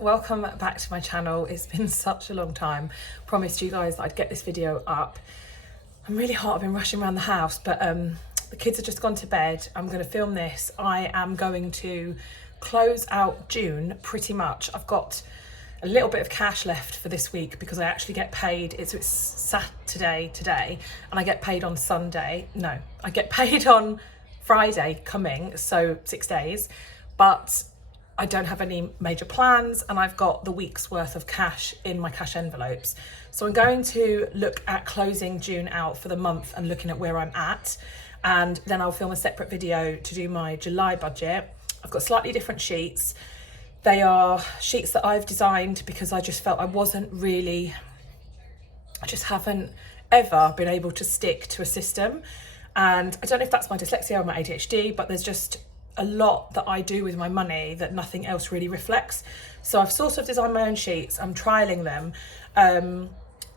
welcome back to my channel. It's been such a long time. Promised you guys that I'd get this video up. I'm really hot, I've been rushing around the house, but the kids have just gone to bed. I'm going to film this. I am going to close out June pretty much. I've got a little bit of cash left for this week because I actually get paid. It's Saturday today and I get paid on Sunday. No, I get paid on Friday coming, so 6 days, but I don't have any major plans and I've got the week's worth of cash in my cash envelopes. So I'm going to look at closing June out for the month and looking at where I'm at, and then I'll film a separate video to do my July budget. I've got slightly different sheets. They are sheets that I've designed because I just felt I just haven't ever been able to stick to a system. And I don't know if that's my dyslexia or my ADHD, but there's just a lot that I do with my money that nothing else really reflects. So I've sort of designed my own sheets, I'm trialing them.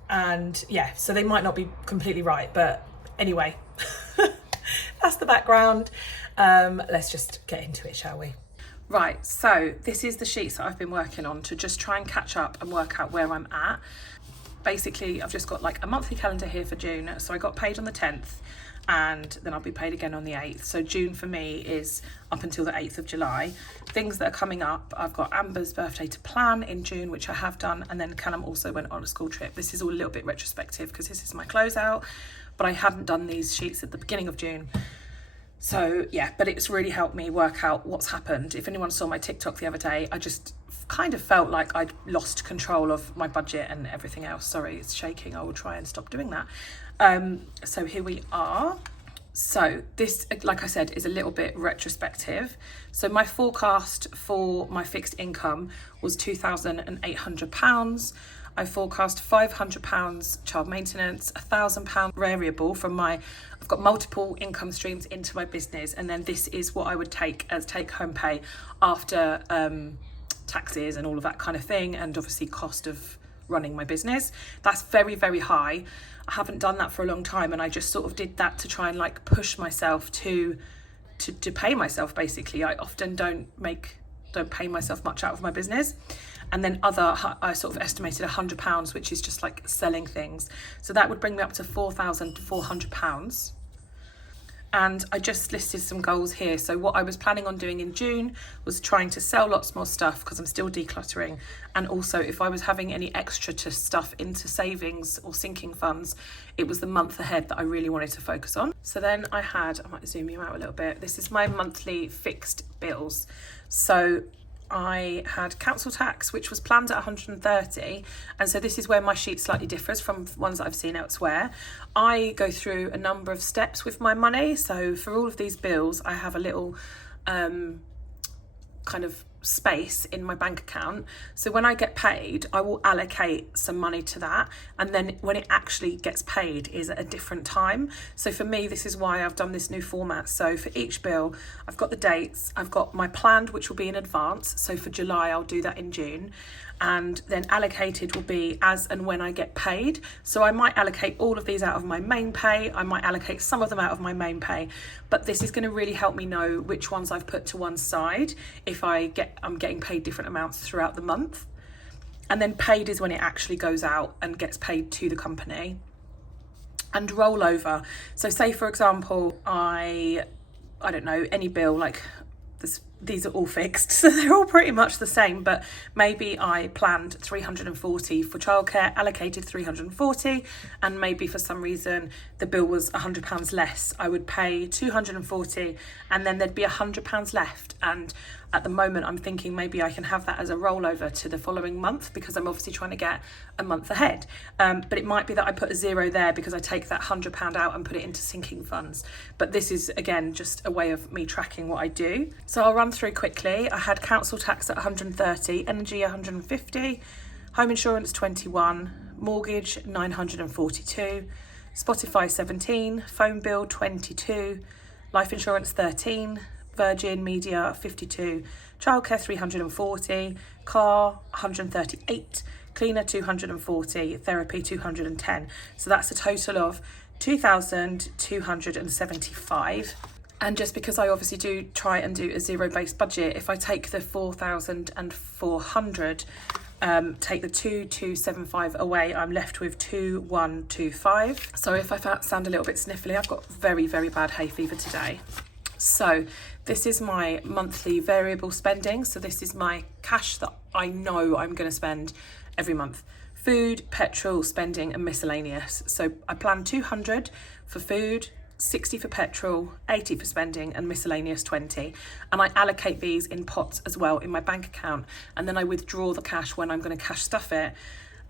And yeah, so they might not be completely right, but anyway, that's the background. Let's just get into it, shall we? Right, so this is the sheets that I've been working on to just try and catch up and work out where I'm at. Basically, I've just got like a monthly calendar here for June. So I got paid on the 10th and then I'll be paid again on the 8th. So June for me is up until the 8th of July. Things that are coming up, I've got Amber's birthday to plan in June, which I have done. And then Callum also went on a school trip. This is all a little bit retrospective because this is my closeout, but I hadn't done these sheets at the beginning of June. So yeah, but it's really helped me work out what's happened. If anyone saw my TikTok the other day, I just kind of felt like I'd lost control of my budget and everything else. Sorry, it's shaking. I will try and stop doing that. So here we are. So this, like I said, is a little bit retrospective. So my forecast for my fixed income was £2,800. I forecast £500 child maintenance, £1,000 variable from I've got multiple income streams into my business, and then this is what I would take as take-home pay after taxes and all of that kind of thing, and obviously cost of running my business. That's very, very high. I haven't done that for a long time, and I just sort of did that to try and like push myself to pay myself. Basically, I often don't pay myself much out of my business. And then I sort of estimated £100, which is just like selling things. So that would bring me up to £4,400. And I just listed some goals here. So what I was planning on doing in June was trying to sell lots more stuff because I'm still decluttering. And also if I was having any extra to stuff into savings or sinking funds, it was the month ahead that I really wanted to focus on. So then I might zoom you out a little bit. This is my monthly fixed bills. So I had council tax, which was planned at 130, and so this is where my sheet slightly differs from ones that I've seen elsewhere. I go through a number of steps with my money, so for all of these bills I have a little kind of space in my bank account. So when I get paid, I will allocate some money to that, and then when it actually gets paid is at a different time. So for me, this is why I've done this new format. So for each bill, I've got the dates, I've got my planned, which will be in advance. So for July, I'll do that in June, and then allocated will be as and when I get paid. So I might allocate all of these out of my main pay, I might allocate some of them out of my main pay, but this is going to really help me know which ones I've put to one side if I'm getting paid different amounts throughout the month. And then paid is when it actually goes out and gets paid to the company. And rollover, so say for example I don't know, any bill like this, these are all fixed, so they're all pretty much the same, but maybe I planned 340 for childcare, allocated 340, and maybe for some reason the bill was £100 less. I would pay 240 and then there'd be £100 left, and at the moment I'm thinking maybe I can have that as a rollover to the following month because I'm obviously trying to get a month ahead. But it might be that I put a zero there because I take that £100 out and put it into sinking funds. But this is again just a way of me tracking what I do. So I'll run through quickly. I had council tax at 130, energy 150, home insurance 21, mortgage 942, Spotify 17, phone bill 22, life insurance 13, Virgin Media 52, childcare 340, car 138, cleaner 240, therapy 210. So that's a total of 2,275. And just because I obviously do try and do a zero-based budget, if I take the 4,400, take the 2,275 away, I'm left with 2,125. So if I sound a little bit sniffly, I've got very, very bad hay fever today. So this is my monthly variable spending. So this is my cash that I know I'm going to spend every month. Food, petrol, spending and miscellaneous. So I plan 200 for food, 60 for petrol, 80 for spending and miscellaneous 20. And I allocate these in pots as well in my bank account. And then I withdraw the cash when I'm going to cash stuff it.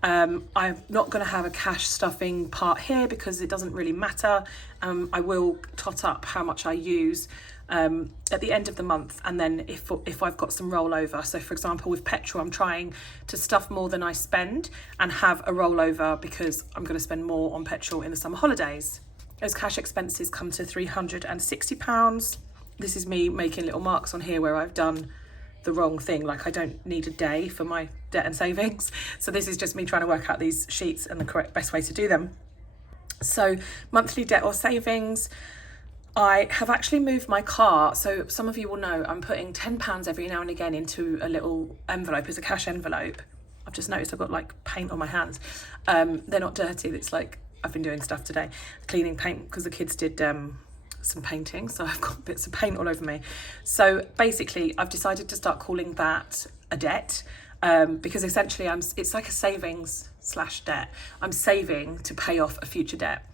I'm not going to have a cash stuffing part here because it doesn't really matter. I will tot up how much I use at the end of the month, and then if I've got some rollover. So for example, with petrol, I'm trying to stuff more than I spend and have a rollover because I'm going to spend more on petrol in the summer holidays. Those cash expenses come to £360. This is me making little marks on here where I've done the wrong thing. Like I don't need a day for my debt and savings. So this is just me trying to work out these sheets and the correct best way to do them. So monthly debt or savings. I have actually moved my car. So some of you will know I'm putting £10 every now and again into a little envelope as a cash envelope. I've just noticed I've got like paint on my hands. They're not dirty. It's like I've been doing stuff today, cleaning paint because the kids did some painting. So I've got bits of paint all over me. So basically I've decided to start calling that a debt because essentially it's like a savings / debt. I'm saving to pay off a future debt.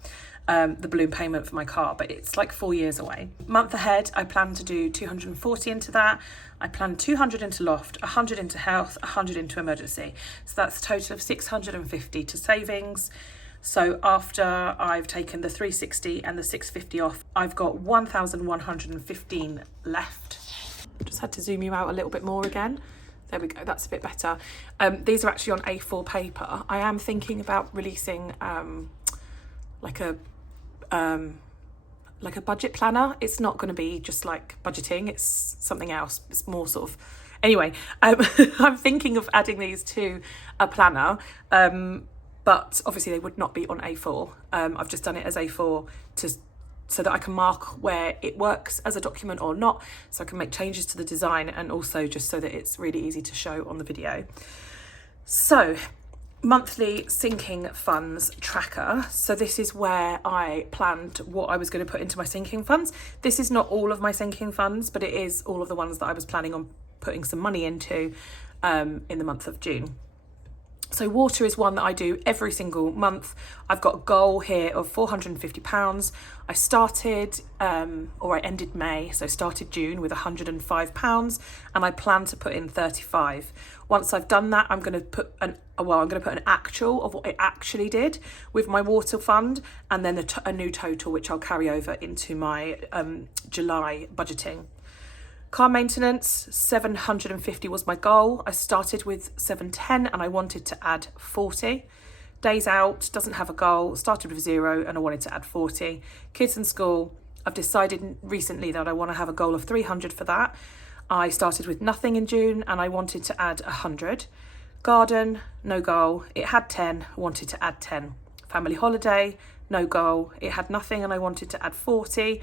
The balloon payment for my car, but it's like 4 years away. Month ahead, I plan to do 240 into that. I plan 200 into loft, 100 into health, 100 into emergency. So that's a total of 650 to savings. So after I've taken the 360 and the 650 off, I've got 1,115 left. Just had to zoom you out a little bit more again. There we go, that's a bit better. These are actually on A4 paper. I am thinking about releasing like a budget planner. It's not going to be just like budgeting, it's something else. It's more sort of, anyway, I'm thinking of adding these to a planner, but obviously they would not be on A4. I've just done it as A4 so that I can mark where it works as a document or not, so I can make changes to the design, and also just so that it's really easy to show on the video. So monthly sinking funds tracker. So this is where I planned what I was going to put into my sinking funds. This is not all of my sinking funds, but it is all of the ones that I was planning on putting some money into in the month of June. So water is one that I do every single month. I've got a goal here of £450. I started, or I ended May, so started June with £105, and I plan to put in 35. Once I've done that, I'm going to put an actual of what I actually did with my water fund, and then a new total, which I'll carry over into my July budgeting. Car maintenance, 750 was my goal. I started with 710 and I wanted to add 40. Days out, doesn't have a goal, started with 0 and I wanted to add 40. Kids in school, I've decided recently that I want to have a goal of 300 for that. I started with nothing in June and I wanted to add 100. Garden, no goal, it had 10, wanted to add 10. Family holiday, no goal, it had nothing and I wanted to add 40.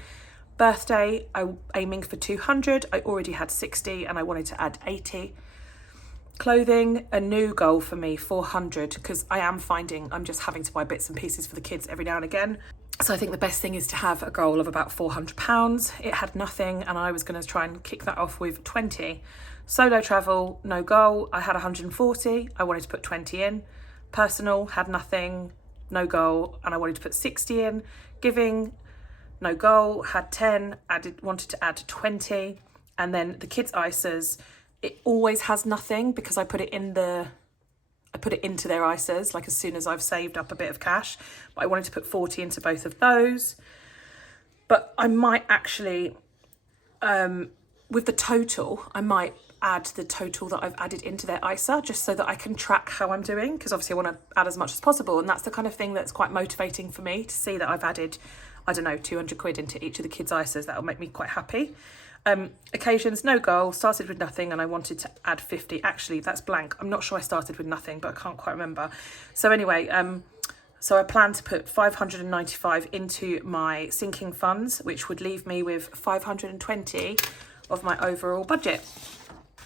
Birthday, I'm aiming for 200. I already had 60 and I wanted to add 80. Clothing, a new goal for me, 400, because I am finding I'm just having to buy bits and pieces for the kids every now and again. So I think the best thing is to have a goal of about £400. It had nothing and I was going to try and kick that off with 20. Solo travel, no goal. I had 140. I wanted to put 20 in. Personal, had nothing, no goal, and I wanted to put 60 in. Giving, no goal, had 10, wanted to add 20. And then the kids' ISAs, it always has nothing because I put it into their ISAs like as soon as I've saved up a bit of cash. But I wanted to put 40 into both of those. But I might actually, with the total, I might add the total that I've added into their ISA just so that I can track how I'm doing, because obviously I want to add as much as possible. And that's the kind of thing that's quite motivating for me, to see that I've added, I don't know, 200 quid into each of the kids' ISAs. That'll make me quite happy. Occasions, no goal, started with nothing and I wanted to add 50. Actually, that's blank. I'm not sure I started with nothing, but I can't quite remember. So anyway, So I plan to put 595 into my sinking funds, which would leave me with 520 of my overall budget.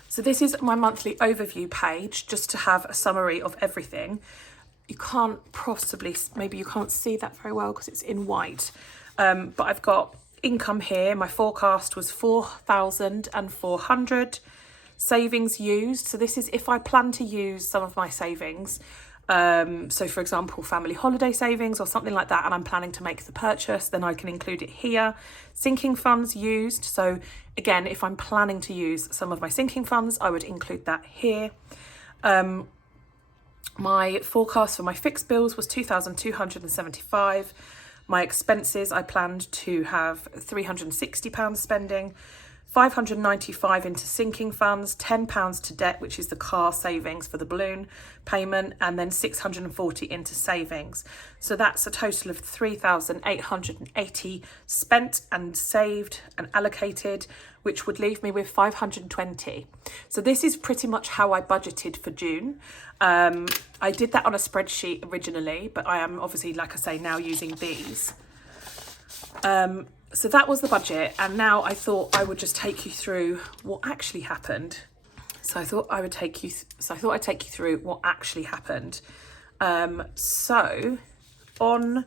So this is my monthly overview page, just to have a summary of everything. You can't possibly, maybe you can't see that very well because it's in white, but I've got income here. My forecast was 4,400. Savings used, so this is if I plan to use some of my savings, so for example family holiday savings or something like that, and I'm planning to make the purchase, then I can include it here. Sinking funds used, so again if I'm planning to use some of my sinking funds, I would include that here. My forecast for my fixed bills was 2,275. My expenses, I planned to have £360 spending, 595 into sinking funds, £10 to debt, which is the car savings for the balloon payment, and then 640 into savings. So that's a total of 3,880 spent and saved and allocated, which would leave me with 520. So this is pretty much how I budgeted for June. I did that on a spreadsheet originally, but I am obviously, like I say, now using these. So that was the budget, and now I thought I would just take you through what actually happened. So I thought I'd take you through what actually happened. So on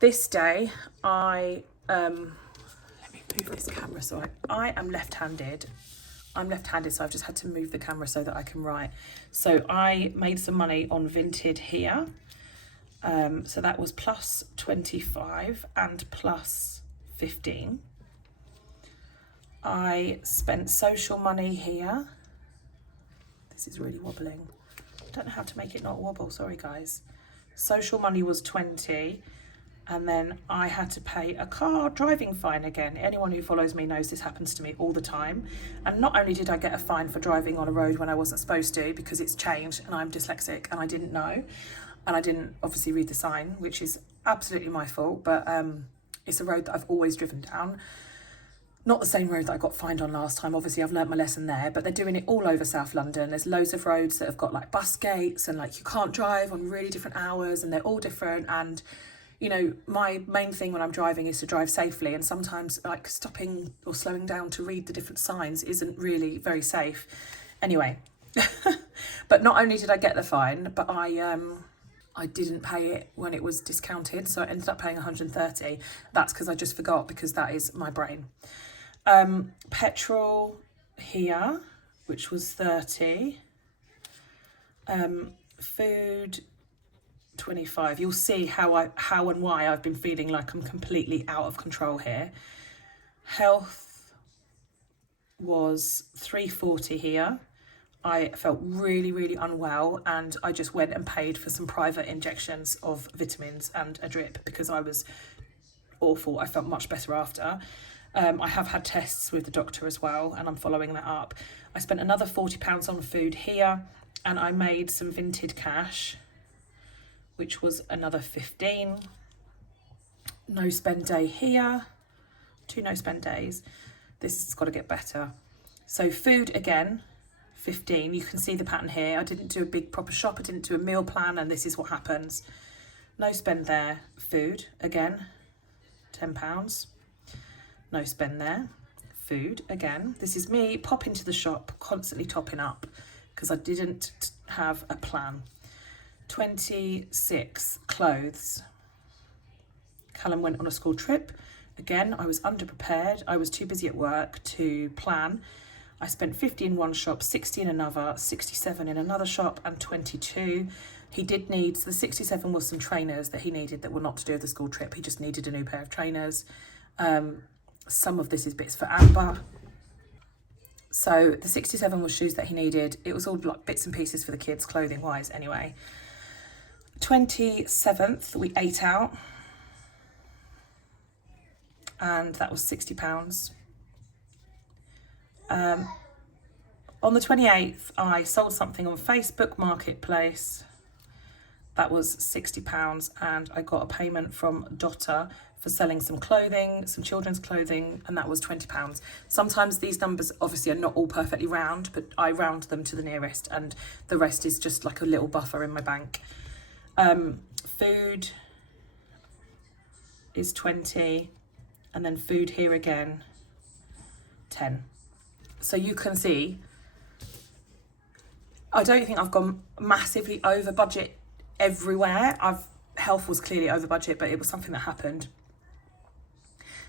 this day, let me move this camera. So I am left-handed. I'm left-handed, so I've just had to move the camera so that I can write. So I made some money on Vinted here. So that was plus 25 and plus 15. I spent social money here. This is really wobbling. I don't know how to make it not wobble, sorry guys. Social money was 20, and then I had to pay a car driving fine again. Anyone who follows me knows this happens to me all the time. And not only did I get a fine for driving on a road when I wasn't supposed to, because it's changed and I'm dyslexic and I didn't know, and I didn't obviously read the sign, which is absolutely my fault, but it's a road that I've always driven down. Not the same road that I got fined on last time. Obviously, I've learnt my lesson there, but they're doing it all over South London. There's loads of roads that have got like bus gates, and like you can't drive on really different hours, and they're all different. And, you know, my main thing when I'm driving is to drive safely, and sometimes like stopping or slowing down to read the different signs isn't really very safe. Anyway, but not only did I get the fine, but I didn't pay it when it was discounted, so I ended up paying 130. That's because I just forgot, because that is my brain. Petrol here, which was 30. Food 25. You'll see how and why I've been feeling like I'm completely out of control here. Health was 340 here. I felt really, really unwell, and I just went and paid for some private injections of vitamins and a drip because I was awful. I felt much better after. I have had tests with the doctor as well, and I'm following that up. I spent another £40 on food here, and I made some Vinted cash, which was another 15. No spend day here. 2 no spend days. This has got to get better. So food again, 15. You can see the pattern here. I didn't do a big proper shop. I didn't do a meal plan, and this is what happens. No spend there. Food again, £10. No spend there. Food again. This is me popping to the shop, constantly topping up because I didn't have a plan. 26. Clothes. Callum went on a school trip. Again, I was underprepared. I was too busy at work to plan. I spent 50 in one shop, 60 in another, 67 in another shop, and 22. He did need, so the 67 was some trainers that he needed that were not to do with the school trip. He just needed a new pair of trainers. Some of this is bits for Amber. So the 67 was shoes that he needed. It was all like bits and pieces for the kids, clothing wise anyway. 27th, we ate out. And that was £60. On the 28th, I sold something on Facebook Marketplace. That was £60, and I got a payment from Dotter for selling some clothing, some children's clothing, and that was £20. Sometimes these numbers obviously are not all perfectly round, but I round them to the nearest, and the rest is just like a little buffer in my bank. food is 20, and then food here again, 10. So you can see, I don't think I've gone massively over budget everywhere. Health was clearly over budget, but it was something that happened.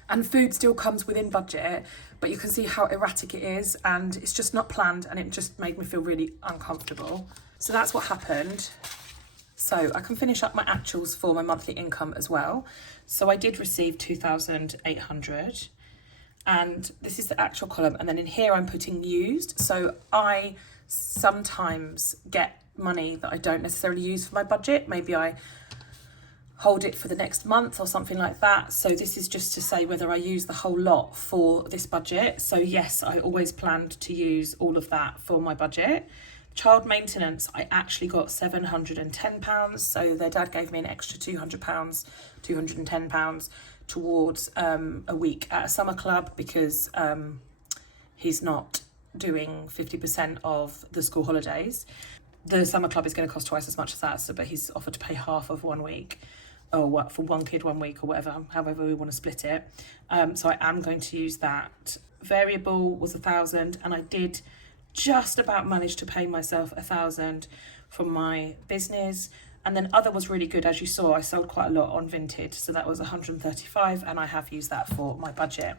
And food still comes within budget, but you can see how erratic it is, and it's just not planned, and it just made me feel really uncomfortable. So that's what happened. So I can finish up my actuals for my monthly income as well. So I did receive 2,800, and this is the actual column. And then in here, I'm putting used. So I sometimes get money that I don't necessarily use for my budget. Maybe I hold it for the next month or something like that. So this is just to say whether I use the whole lot for this budget. So yes, I always planned to use all of that for my budget. Child maintenance, I actually got £710. So their dad gave me an extra £200, £210 towards a week at a summer club, because he's not doing 50% of the school holidays. The summer club is going to cost twice as much as that, so but he's offered to pay half of 1 week, or what, for one kid 1 week, or whatever, however we want to split it. So I am going to use that. Variable was 1,000, and I did just about manage to pay myself 1,000 from my business. And then other was really good. As you saw, I sold quite a lot on Vinted, so that was 135, and I have used that for my budget.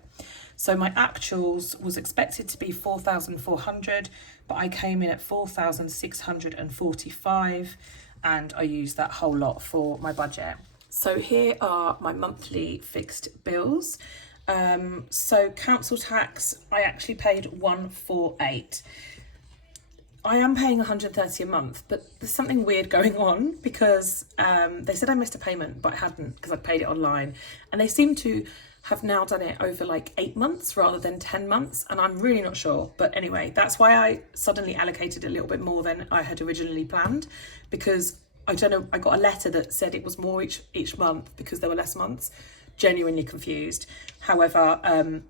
So my actuals was expected to be 4,400, but I came in at 4,645, and I used that whole lot for my budget. So here are my monthly fixed bills. So council tax, I actually paid 148. I am paying 130 a month, but there's something weird going on, because they said I missed a payment, but I hadn't, because I paid it online, and they seem to have now done it over like 8 months rather than 10 months, and I'm really not sure. But anyway, that's why I suddenly allocated a little bit more than I had originally planned, because I don't know, I got a letter that said it was more each month because there were less months. Genuinely confused. However,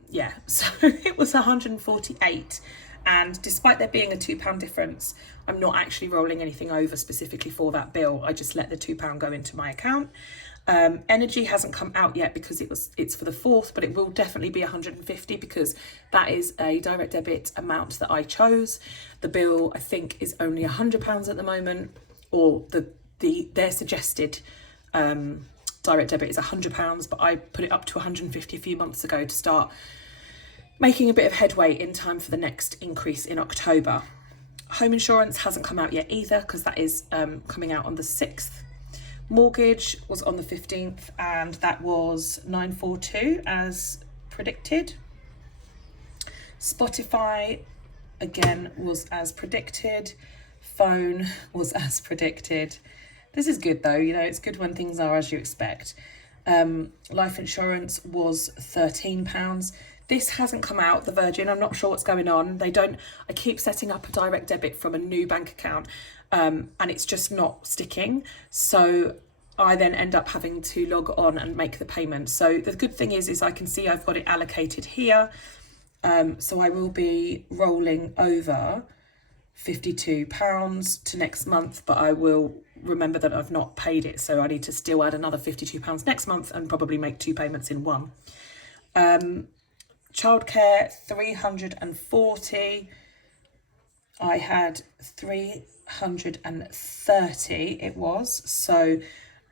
yeah, so it was 148, and despite there being a £2 difference, I'm not actually rolling anything over specifically for that bill. I just let the £2 go into my account. Energy hasn't come out yet because it's for the 4th, but it will definitely be 150, because that is a direct debit amount that I chose. The bill, I think, is only £100 at the moment, or their suggested direct debit is £100, but I put it up to 150 a few months ago to start making a bit of headway in time for the next increase in October. Home insurance hasn't come out yet either, because that is coming out on the 6th. Mortgage was on the 15th, and that was 942 as predicted. Spotify, again, was as predicted. Phone was as predicted. This is good though, you know, it's good when things are as you expect. Life insurance was £13. This hasn't come out, the Virgin. I'm not sure what's going on. I keep setting up a direct debit from a new bank account, and it's just not sticking. So I then end up having to log on and make the payment. So the good thing is I can see I've got it allocated here. So I will be rolling over £52 to next month, but I will remember that I've not paid it, so I need to still add another £52 next month and probably make 2 payments in one. Childcare, 340. I had 330 it was, so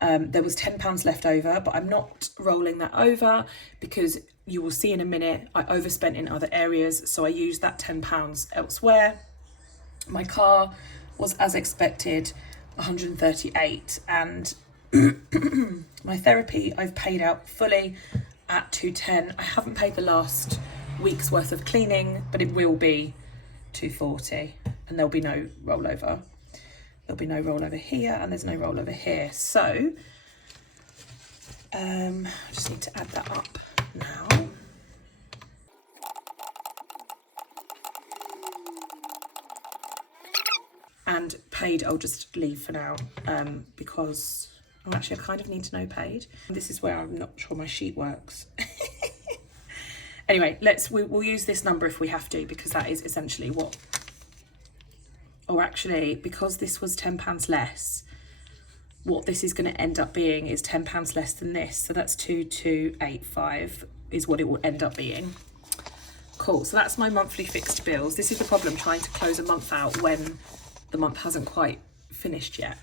there was £10 left over, but I'm not rolling that over because you will see in a minute I overspent in other areas, so I used that £10 elsewhere. My car was as expected, 138, and my therapy I've paid out fully at 210. I haven't paid the last week's worth of cleaning, but it will be 240, and there'll be no rollover. There'll be no rollover here, and there's no rollover here. So I just need to add that up now. And paid, I'll just leave for now, because I kind of need to know paid. This is where I'm not sure my sheet works. Anyway, we'll use this number if we have to, because that is essentially what, or actually, because this was £10 less, what this is going to end up being is £10 less than this. So that's 2285 is what it will end up being. Cool, so that's my monthly fixed bills. This is the problem, trying to close a month out when the month hasn't quite finished yet.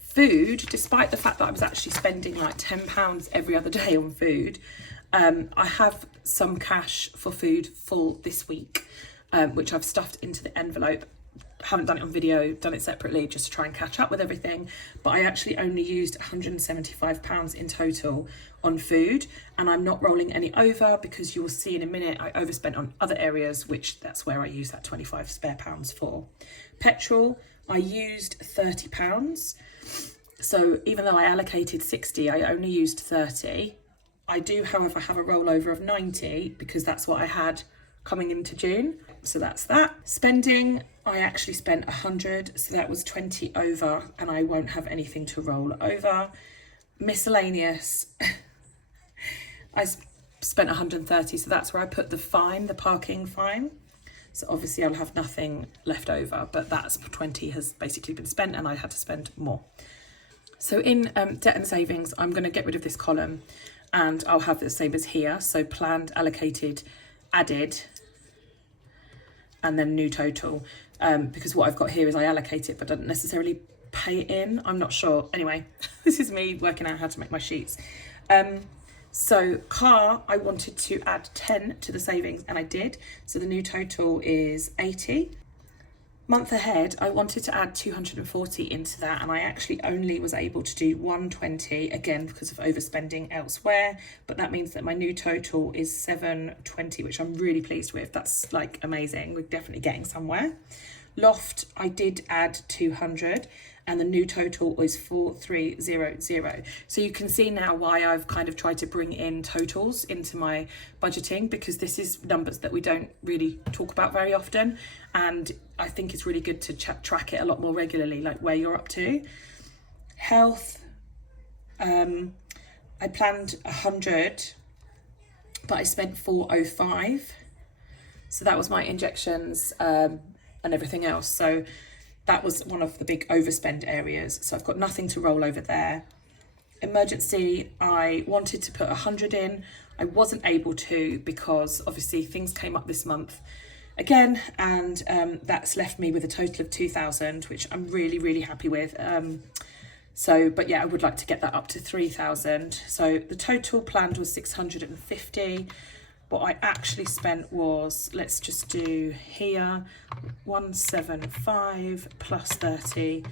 Food, despite the fact that I was actually spending like £10 every other day on food, I have some cash for food for this week, which I've stuffed into the envelope. Haven't done it on video, done it separately just to try and catch up with everything. But I actually only used £175 in total on food, and I'm not rolling any over because you will see in a minute I overspent on other areas, which that's where I use that 25 spare pounds for. Petrol, I used £30. So even though I allocated 60, I only used 30. I do, however, have a rollover of 90 because that's what I had coming into June. So that's that. Spending, I actually spent 100, so that was 20 over, and I won't have anything to roll over. Miscellaneous, I spent 130, so that's where I put the fine, the parking fine. So obviously I'll have nothing left over, but that's 20 has basically been spent and I had to spend more. So in debt and savings, I'm going to get rid of this column and I'll have the same as here. So planned, allocated, added, and then new total, because what I've got here is I allocate it but don't necessarily pay it in. I'm not sure. Anyway, this is me working out how to make my sheets. So car, I wanted to add 10 to the savings and I did. So the new total is 80. Month ahead, I wanted to add 240 into that, and I actually only was able to do 120, again because of overspending elsewhere, but that means that my new total is 720, which I'm really pleased with. That's like amazing. We're definitely getting somewhere. Loft, I did add 200 and the new total is 4300. So you can see now why I've kind of tried to bring in totals into my budgeting, because this is numbers that we don't really talk about very often, and I think it's really good to track it a lot more regularly, like where you're up to. Health, I planned 100 but I spent 405, so that was my injections and everything else. So that was one of the big overspend areas. So I've got nothing to roll over there. Emergency, I wanted to put 100 in. I wasn't able to because obviously things came up this month again, and that's left me with a total of 2,000, which I'm really, really happy with. But yeah, I would like to get that up to 3,000. So the total planned was 650. What I actually spent was, let's just do here, 175 plus 30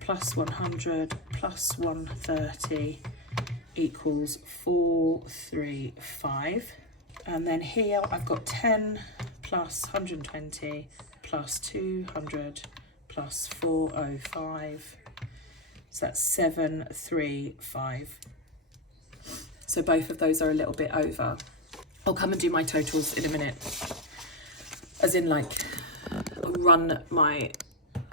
plus 100 plus 130 equals 435. And then here I've got 10 plus 120 plus 200 plus 405. So that's 735. So both of those are a little bit over. I'll come and do my totals in a minute, as in like run my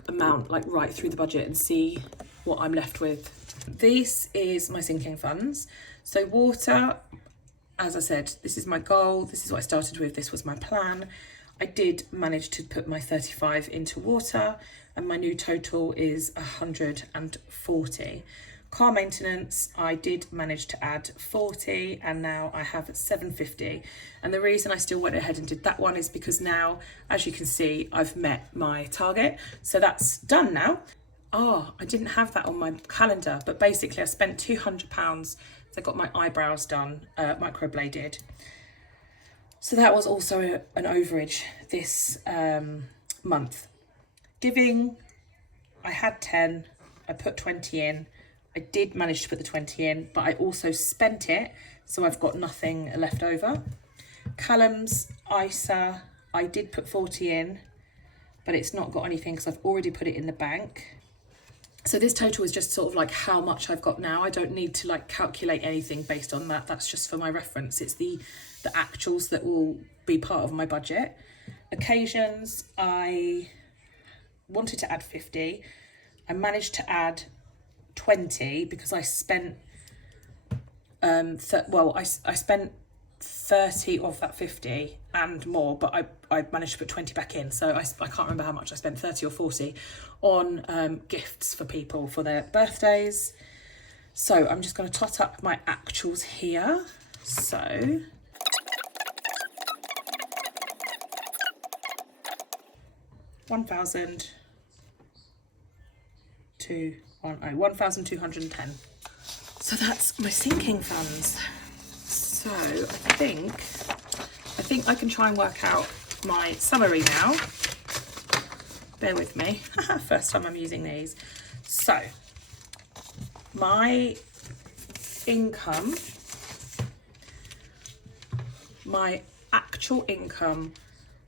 amount like right through the budget and see what I'm left with. This is my sinking funds. So water, as I said, this is my goal. This is what I started with. This was my plan. I did manage to put my 35 into water and my new total is 140. Car maintenance, I did manage to add 40 and now I have 750. And the reason I still went ahead and did that one is because now, as you can see, I've met my target. So that's done now. Oh, I didn't have that on my calendar, but basically I spent £200. So I got my eyebrows done, microbladed. So that was also an overage this month. Giving, I had 10, I put 20 in. I did manage to put the 20 in, but I also spent it, so I've got nothing left over. Callum's ISA, I did put 40 in, but it's not got anything because I've already put it in the bank. So this total is just sort of like how much I've got now. I don't need to like calculate anything based on that. That's just for my reference. It's the actuals that will be part of my budget. Occasions, I wanted to add 50. I managed to add 20 because I spent I spent 30 of that 50 and more, but I managed to put 20 back in. So I can't remember how much I spent, 30 or 40 on gifts for people for their birthdays. So I'm just going to tot up my actuals here. So $1,210. So that's my sinking funds. So I think I can try and work out my summary now. Bear with me. First time I'm using these. So my income, my actual income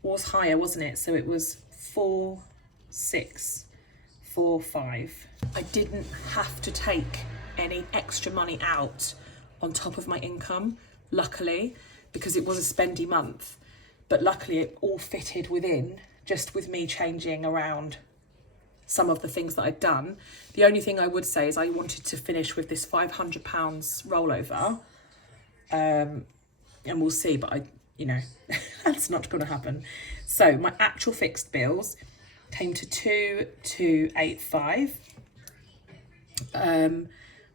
was higher, wasn't it? So it was 4,645. I didn't have to take any extra money out on top of my income, luckily, because it was a spendy month. But luckily it all fitted within, just with me changing around some of the things that I'd done. The only thing I would say is I wanted to finish with this £500 rollover, and we'll see, but that's not going to happen. So my actual fixed bills came to 2,285.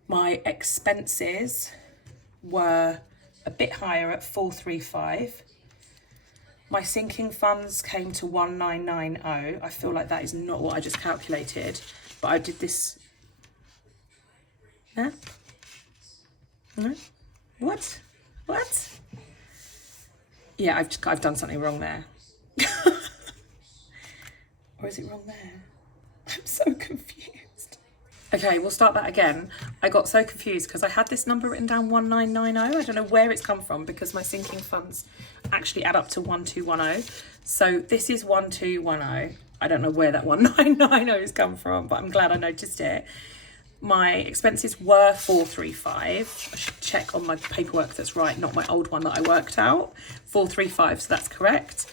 My expenses were a bit higher at 435. My sinking funds came to 1990. I feel like that is not what I just calculated, but I did this. No? No? What? Yeah, I've done something wrong there. Or is it wrong there? I'm so confused. Okay, we'll start that again. I got so confused because I had this number written down 1990. I don't know where it's come from because my sinking funds actually add up to 1210. So this is 1210. I don't know where that 1990 has come from, but I'm glad I noticed it. My expenses were 435. I should check on my paperwork that's right, not my old one that I worked out. 435, so that's correct.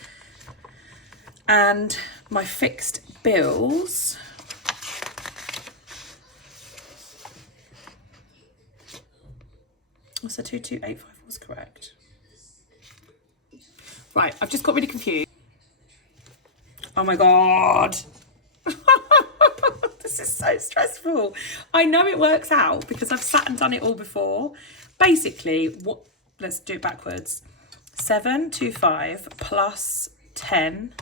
And my fixed bills, so 2285 was correct. Right, I've just got really confused. Oh my God. This is so stressful. I know it works out because I've sat and done it all before. Basically, let's do it backwards. 725 plus 10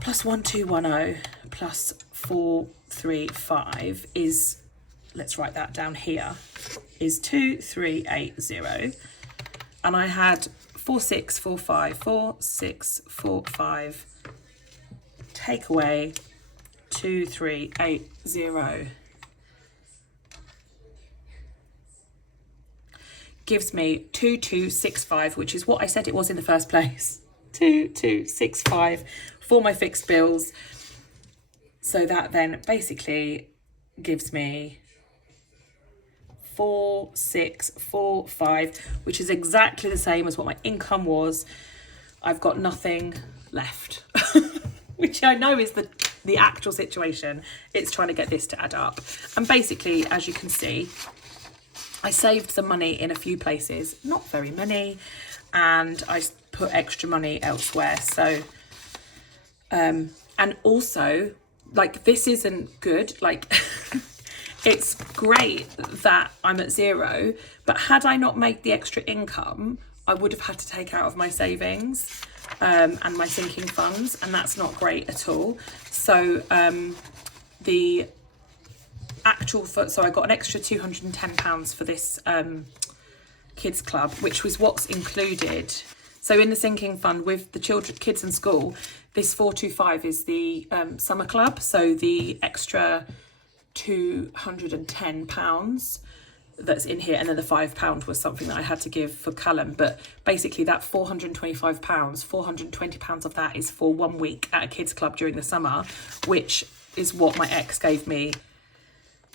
plus 1210 plus 435 is, let's write that down here, is 2380. And I had 4645 take away 2380 gives me 2265, which is what I said it was in the first place. 2265 for my fixed bills. So that then basically gives me 4645, which is exactly the same as what my income was. I've got nothing left, which I know is the actual situation. It's trying to get this to add up. And basically, as you can see, I saved the money in a few places, not very many, and I put extra money elsewhere. So, and also, like, this isn't good. Like, it's great that I'm at zero, but had I not made the extra income, I would have had to take out of my savings and my sinking funds, and that's not great at all. So the actual, so I got an extra £210 for this kids club, which was what's included. So in the sinking fund with the kids in school, this 425 is the summer club. So the extra £210 that's in here, and then the £5 was something that I had to give for Callum. But basically that £425, £420 of that is for 1 week at a kids club during the summer, which is what my ex gave me.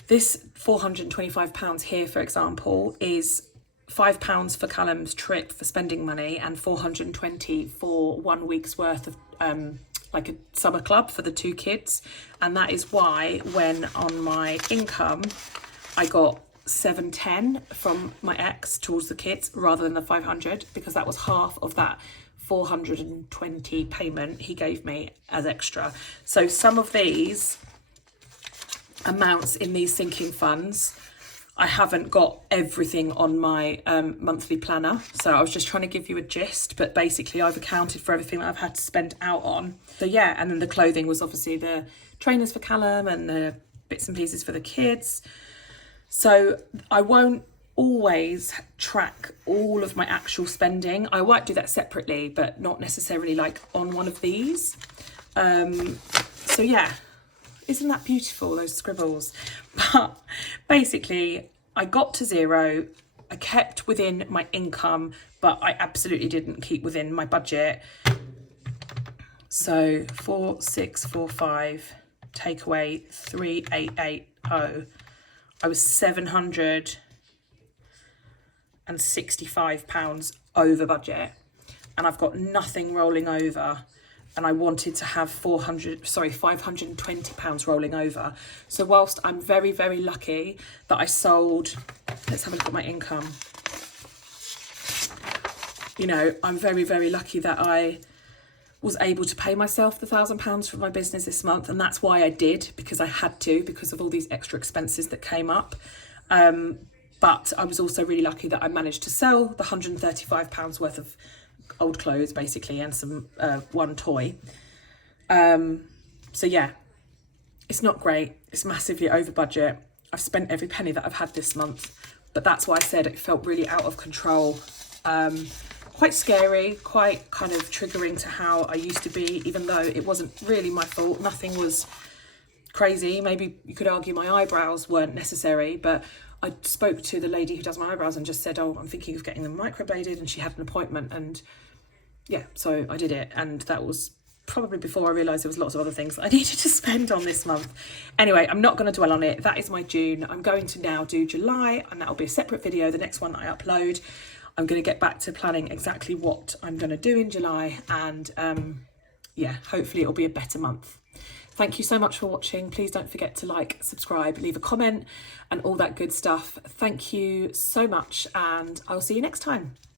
This £425 here, for example, is £5 for Callum's trip for spending money and £420 for 1 week's worth of like a summer club for the two kids. And that is why when on my income I got 710 from my ex towards the kids rather than the 500, because that was half of that 420 payment he gave me as extra. So some of these amounts in these sinking funds, I haven't got everything on my monthly planner, so I was just trying to give you a gist, but basically I've accounted for everything that I've had to spend out on. So yeah, and then the clothing was obviously the trainers for Callum and the bits and pieces for the kids. So I won't always track all of my actual spending. I might do that separately, but not necessarily like on one of these. So yeah. Isn't that beautiful, those scribbles? But basically, I got to zero. I kept within my income, but I absolutely didn't keep within my budget. So 4,645, take away 3,880. I was £765 over budget, and I've got nothing rolling over. And I wanted to have £520 rolling over. So whilst I'm very, very lucky that I sold, let's have a look at my income. You know, I'm very, very lucky that I was able to pay myself the £1,000 for my business this month. And that's why I did, because I had to, because of all these extra expenses that came up. But I was also really lucky that I managed to sell the £135 worth of old clothes basically, and some one toy. So yeah, it's not great. It's massively over budget. I've spent every penny that I've had this month, but that's why I said it felt really out of control. Quite scary, quite kind of triggering to how I used to be, even though it wasn't really my fault. Nothing was crazy. Maybe you could argue my eyebrows weren't necessary, but I spoke to the lady who does my eyebrows and just said, oh, I'm thinking of getting them microbladed, and she had an appointment, and yeah, so I did it, and that was probably before I realised there was lots of other things that I needed to spend on this month. Anyway, I'm not going to dwell on it. That is my June. I'm going to now do July, and that'll be a separate video, the next one I upload. I'm going to get back to planning exactly what I'm going to do in July, and yeah, hopefully it'll be a better month. Thank you so much for watching. Please don't forget to like, subscribe, leave a comment, and all that good stuff. Thank you so much, and I'll see you next time.